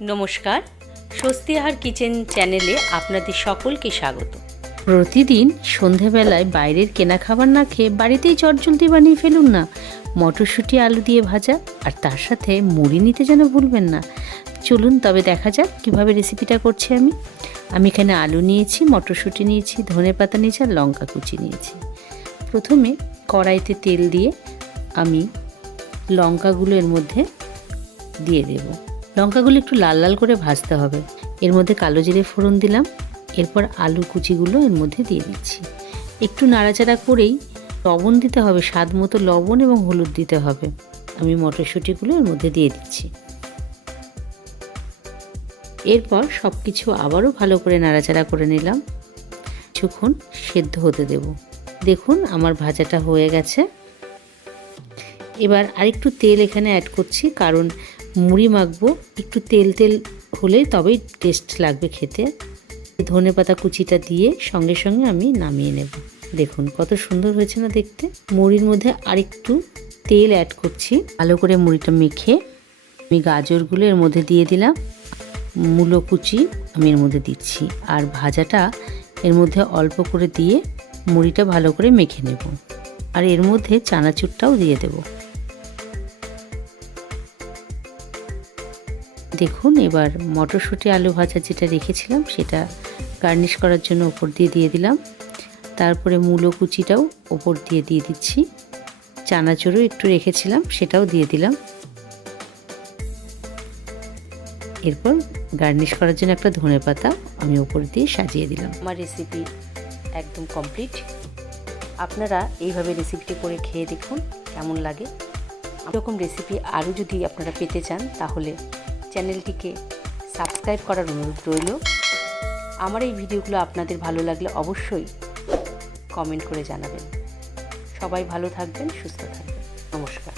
নমস্কার, স্বস্তি আহার কিচেন চ্যানেলে আপনাদের সকলকে স্বাগত। প্রতিদিন সন্ধেবেলায় বাইরের কেনা খাবার না খেয়ে বাড়িতেই চটজলদি বানিয়ে ফেলুন না মটরশুঁটি আলু দিয়ে ভাজা, আর তার সাথে মুড়ি নিতে যেন ভুলবেন না। চলুন তবে দেখা যাক কীভাবে রেসিপিটা করছি। আমি এখানে আলু নিয়েছি, মটরশুঁটি নিয়েছি, ধনেপাতা নিয়েছি আর লঙ্কা কুচি নিয়েছি। প্রথমে কড়াইতে তেল দিয়ে আমি লঙ্কাগুলো এর মধ্যে দিয়ে দেব। লঙ্কাগুলো একটু লাল লাল করে ভাজতে হবে। এর মধ্যে কালো জিরে ফোড়ন দিলাম। এরপর আলু কুচিগুলো এর মধ্যে দিয়ে দিচ্ছি। একটু নাড়াচাড়া করেই লবণ দিতে হবে, স্বাদ মতো লবণ এবং হলুদ দিতে হবে। আমি মটরশুঁটিগুলো এর মধ্যে দিয়ে দিচ্ছি। এরপর সব কিছু আবারও ভালো করে নাড়াচাড়া করে নিলাম। কিছুক্ষণ সেদ্ধ হতে দেব। দেখুন আমার ভাজাটা হয়ে গেছে। এবার আরেকটু তেল এখানে অ্যাড করছি, কারণ মুড়ি মাখবো। একটু তেল তেল হলে তবেই টেস্ট লাগবে খেতে। ধনেপাতা কুচিটা দিয়ে সঙ্গে সঙ্গে আমি নামিয়ে নেব। দেখুন কত সুন্দর হয়েছে না দেখতে। মুড়ির মধ্যে আরেকটু তেল অ্যাড করছি। ভালো করে মুড়িটা মেখে আমি গাজরগুলো এর মধ্যে দিয়ে দিলাম। মূলো কুচি আমি এর মধ্যে দিচ্ছি, আর ভাজাটা এর মধ্যে অল্প করে দিয়ে মুড়িটা ভালো করে মেখে নেব। আর এর মধ্যে চানাচুরটাও দিয়ে দেব। দেখুন এবার মটরশুঁটি আলু ভাজা যেটা রেখেছিলাম সেটা গার্নিশ করার জন্য ওপর দিয়ে দিলাম। তারপরে মূলো কুচিটাও ওপর দিয়ে দিচ্ছি। চানাচুরও একটু রেখেছিলাম, সেটাও দিয়ে দিলাম। এরপর গার্নিশ করার জন্য একটা ধনেপাতা আমি ওপর দিয়ে সাজিয়ে দিলাম। আমার রেসিপি একদম কমপ্লিট। আপনারা এইভাবে রেসিপিটি করে খেয়ে দেখুন কেমন লাগে। এরকম রেসিপি আরও যদি আপনারা পেতে চান তাহলে চ্যানেলটিকে সাবস্ক্রাইব করার অনুরোধ রইল। আমার এই ভিডিওগুলো আপনাদের ভালো লাগলে অবশ্যই কমেন্ট করে জানাবেন। সবাই ভালো থাকবেন, সুস্থ থাকবেন। নমস্কার।